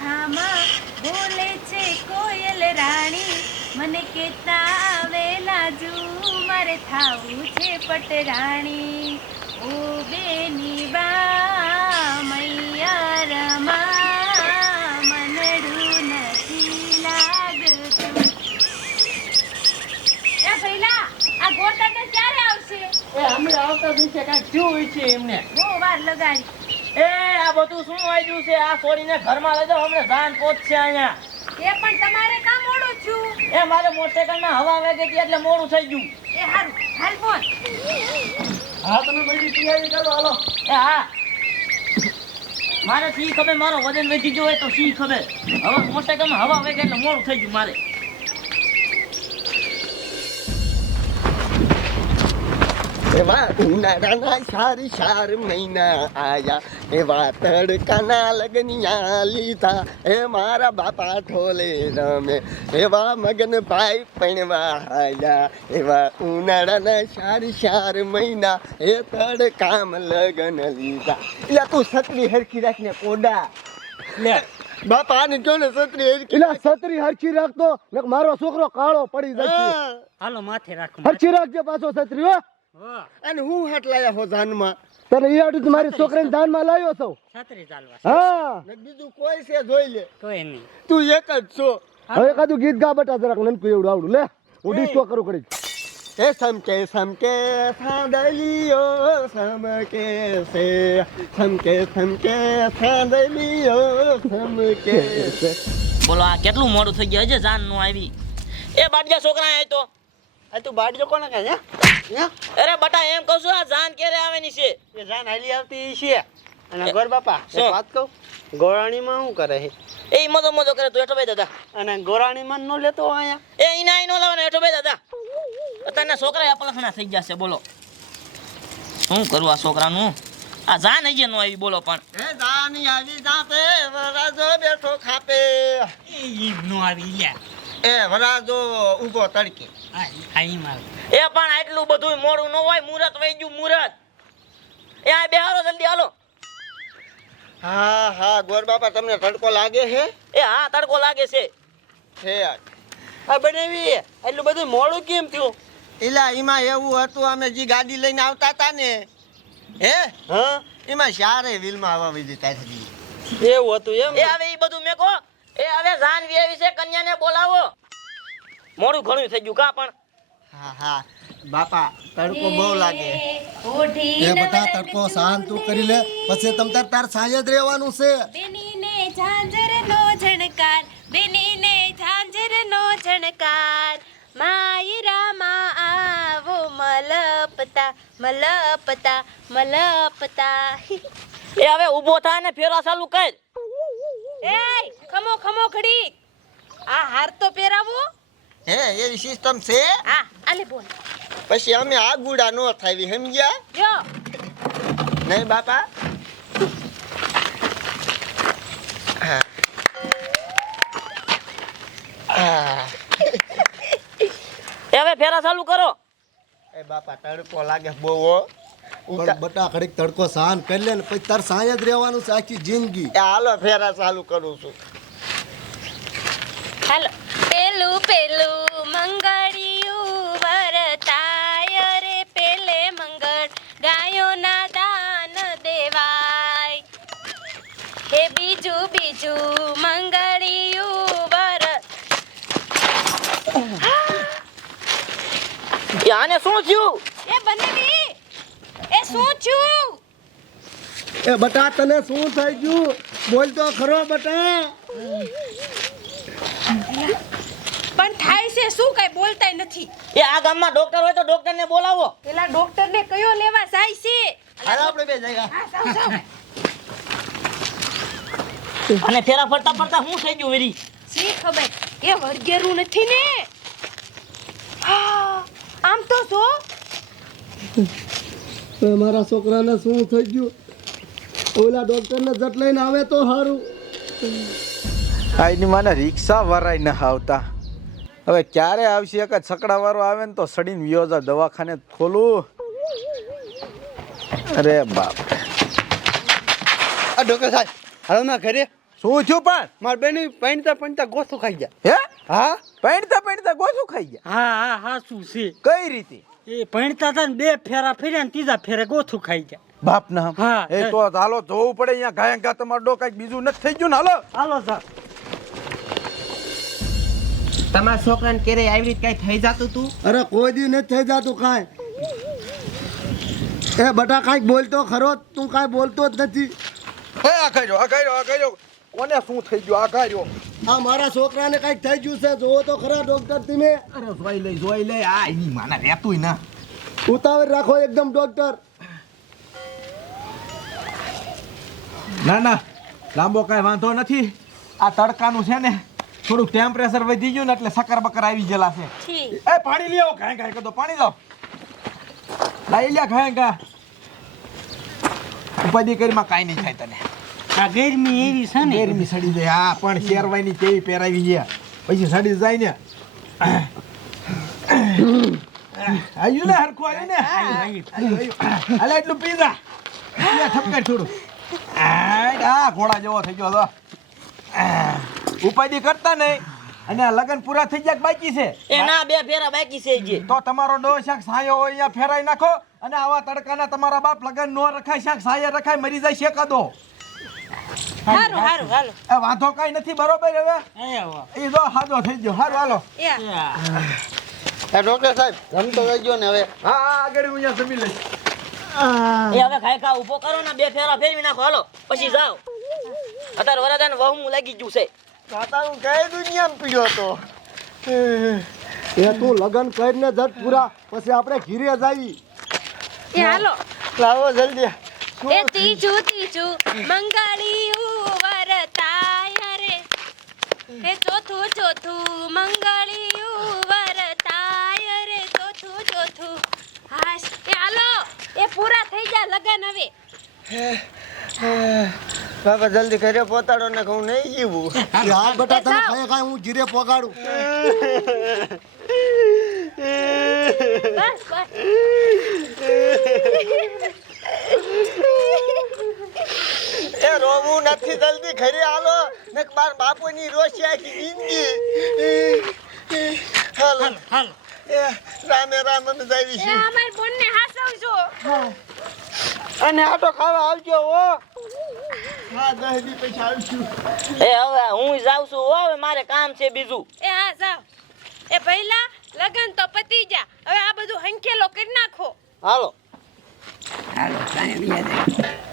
ખામાં બોલે છે કોયલ રાણી મને કેતા આવેલા જુ મારે થાવું છે પટરાણી. ઓ બેની બા મૈયા રમા મનડું નથી લાગતું. એ ભઈલા આ ગોટા ક્યારે આવશે? એ હમણાં આવતા દિવસે કાંઈક થયું હોય છે એમને. બહુ વાર લગાડી. એ આ બધું શું આવ્યું છે? આ છોડીને ઘરમાં લઈ જાઓ હમણાં ધાન પહોંચશે અહીંયા. એ પણ તમારે કામ મોડું છું? એ મારે મોટરસાઇકલમાં હવા વાગી ગઈ એટલે મોડું થઈ ગયું. એ હારું હાલ ફોન. હા તમે બધી તૈયારી કરો હાલો. એ હા. મારે સી ખબર? મારો વજન વધી ગયો હોય તો સી ખબર? હવે મોટરસાઇકલમાં હવા વાગે એટલે મોડું થઈ ગયું મારે. એવા ઉનાળાના ચાર ચાર મહિના આયા એવા તડકાના લગનિયા લીધા એ મારા બાપા ઠોલે રમે એવા મગન ભાઈ પણવા આયા એવા ઉનાળાના ચાર ચાર મહિના એ તડકામ લગન લીધા. એટલે તું છત્રી હરખી રાખીને કોડા લે બાપા ને જો ને છત્રી હરખી એટલે છત્રી હરખી રાખતો મારો છોકરો કાળો પડી જાય. હાલો માથે રાખો હરખી રાખજે પાછો છત્રી હો. અને હું હાટ લાયા હો જાનમાં તને ઈ આડું મારી છોકરીને જાનમાં લાવ્યો છો? છત્રી ચાલવા. હા. ને બીજું કોઈ છે જોઈ લે. કોઈ નહીં. તું એક જ છો. હવે કાદું ગીત ગા બટા જરાક નનકું એવડું આવડું. લે હું ડિસ્કો કરું કરી એ સમકે સમકે સાંદલિયો સમકે સે સમકે સમકે સાંદલિયો સમકે સે બોલો આ કેટલું મોડું થઈ ગયું? હજે જાનનું આવી. એ બાડિયા છોકરા આય તો આ તું બાડિયો કોને કહે છે? અરે બટા એમ કહું છું આ જાન ક્યારે આવવાની છે? એ જાન હાલી આવતી છે. અને ગોર બાપા શું? એક વાત કહું? ગોરાણીમાં શું કરે છે? એ મજો મજો કરે તું હેઠો ભાઈ દાદા અને ગોરાણીમાં નો લેતો અહીંયા? એ ઈના ઈનો લાવવાના હેઠો ભાઈ દાદા અત્યારના છોકરા અપલખણા થઈ જશે બોલો. શું કરું આ છોકરાનું? આ જાન નહીં નો આવી બોલો પણ. એ જા નહીં આવી જાતે વરાજો બેઠો ખાપે. નો આવી લે એ વરાજો ઊભો તડકે. એ પણ આટલું બધું મોડું ન હોય મુરત વહી ગયું મુરત. એ આ બેહારો જલ્દી હાલો. હા હા ગોર બાપા તમને તડકો લાગે છે? એ હા તડકો લાગે છે. છે આ બનાવી એટલું બધું મોડું કેમ થયું? એલા એમાં એવું હતું અમે જે ગાડી લઈને આવતા હતા ને હે? હા. એમાં સારે વિલમાં આવવા વિધી તારી એવું હતું એમ? એ હવે એ બધું મેં કહો એ હવે જાનવી વેવી છે કન્યાને બોલાવો. મોડું ઘણું થઈ ગયું કા પણ? હા હા. બાપા તડકો બહુ લાગે. એ બટા તડકો શાંત તું કરી લે પછી તમ તાર તાર સાંજે જ રહેવાનું છે. બેનીને ઝાંઝરનો ઝણકાર બેનીને ઝાંઝરનો ઝણકાર. માયરામાં આવો મલપતા મલપતા મલપતા. એ હવે ઊભો થાય ને ફેરા ચાલુ કર. એ ખમો ખમો ખડી આ હાર તો પહેરાવો. હે એવી સિસ્ટમ છે? હા આલે બોલ. પછી અમે આગુડા નો થાવી સમજ્યા? જો. નહીં બાપા? હવે ફેરા ચાલુ કરો. એ બાપા તડકો લાગે બહુ. પણ બટા ઘડીક તડકો સહન કરી લે ને પછી તાર સાંજ જ રહેવાનું છે આખી જિંદગી. એ હાલો ફેરા ચાલુ કરું છું. પેલું મંગળિયું વરતાય રે પેલે મંગળ ગાયોના દાન દેવાય. હે બીજું બીજું મંગળિયું વર શું થયું? એ શું થયું? એ બટા તને શું થઈ ગયું? બોલ તો ખરો બટા. પણ થાય છે શું કઈ બોલતાય નથી. એ આ ગામમાં ડોક્ટર હોય તો ડોક્ટરને બોલાવો. પેલા ડોક્ટર ને કયો લેવા જાય છે? હાલો આપણે બે. અને ફેરા ફરતા ફરતા શું થઈ ગયું વેરી? શી ખબર? એ વળગેરું નથી ને? હા, આમ તો જો. મારા છોકરાને શું થઈ ગયું? ઓલા ડોક્ટરને જટ લઈને આવે તો સારું આઈની માને રિક્ષા વરાઈ ન આવતા. હવે ક્યારે આવશે? એક છકડા વાળો આવે ને તો સડીને વ્યો જા દવાખાને ખોલું. અરે બાપ. આ ડોક્ટર સાહેબ હાલો ના ઘરે. શું થયું પણ? મારા બેન પૈણતા પૈણતા ગોથું ખાઈ ગયા. હે? હા? પૈણતા પૈણતા ગોસું ખાઈ ગયા? હા હા હા શું છે? કઈ રીતે? એ પૈણતા હતા ને બે ફેરા ફેર્યા ને ત્રીજા ફેરે ગોથું ખાઈ ગયા. બાપ ના હા. એ તો હાલો જોવું પડે અહીંયા ઘાયંગા ગા તમારો ડો કાંઈક બીજું નથી થઈ ગયું ને હાલો. હાલો સર તમારા છોકરાને ક્યારે આવી રીતે કઈ થઈ જતું તું? અરે કોઈ દી નથી થઈ જાતું કાંઈ. એ બટા કાંઈક બોલતો ખરો તું કાંઈ બોલતો જ નથી. એ આ કર્યો આ કર્યો આ કર્યો કોને શું થઈ ગયું આ કર્યો આ મારા છોકરાને કાંઈક થઈ ગયું છે જોવો તો ખરા ડોક્ટર તમે. અરે જોઈ લઈ જોઈ લઈ આ એની માના રહેતું ના. ઉતાવળ રાખો એકદમ ડોક્ટર ના ના લાંબો કાંઈ વાંધો નથી. આ તડકાનું છે ને થોડુંક ટેમ્પરેચર વધી ગયું ને એટલે સકર બકર આવી ગયેલા છે. એ પાણી લઈ આવો ઘાય ઘાય કદો પાણી લાવ લઈ લ્યા ઘાય ઘા. ઉપાધિ કરીમાં કાંઈ નહીં થાય તને. આ ગરમી એવી છે ને. ગરમી સડી જાય. હા પણ શેરવાની કેવી પહેરાવી છે? પછી સડી જાય ને. આવ્યું ને હરખું આવ્યું ને. હાલે એટલું પીઝા ઠપકાર થોડું. આય, આ ઘોડા જેવો થઈ ગયો તો. ઉપાધિ કરતા નહીં. અને આ લગન પૂરા થઈ ગયા બાકી છે? એ ના બે ફેરા બાકી છે જે તો તમારો ડો શાક સાયો હોય અહીંયા ફેરાઈ નાખો. અને આવા તડકાના તમારા બાપ લગન નો રખાય શાક સાયા રખાય મરી જાય શેકા દો હારું હારું હાલો. એ વાંધો કઈ નથી બરોબર હવે? એ. જો હાજો થઈ ગયો. હારું હાલો. એ. ડોક્ટર સાહેબ રમતો રહેજો ને હવે. હા હા આગળ હું અહીંયા જમી લઈશ. એ હવે ખાઈ ખા ઊભો કરો ને બે ફેરા ફેરવી નાખો. હાલો પછી જાઓ. અત્યારે વરદાન વહુ લાગી ગયું છે. તાતાનું કઈ દુનિયામાં પીડ્યો હતો. એ તું લગન કરીને જટ પૂરા પછી આપણે ઘીરે જાવી. એ હાલો. લાવો જલ્દી. એ તીજુ તીજુ મંગળી ઉવરતાય રે. એ ચોથું ચોથું મંગળી ઉવરતાય રે. ચોથું ચોથું. હાશ. એ હાલો. એ પૂરા થઈ ગયા લગન હવે. બાપા જલ્દી ઘરે પહોંચાડો ને હું નહીં જીવું. હા બેટા તમે ખાય ખાય હું જીરે પોગાડું. એ રોવું નથી જલ્દી ઘરે હાલો. ને માર બાપુની રોશી આખી જિંદગી. હાલો. હાલો એ રામે રામ અમે જાવી એ છીએ. અમારી બોનને હાસવજો. અને આટો ખાવા આવજો હો. એ હવે હું જાઉં છું. હો હવે મારે કામ છે બીજું. એ હા જાવ એ પહેલા લગન તો પતી જા હવે આ બધું હંકેલો કરી નાખો. હાલો. હાલો કાંઈ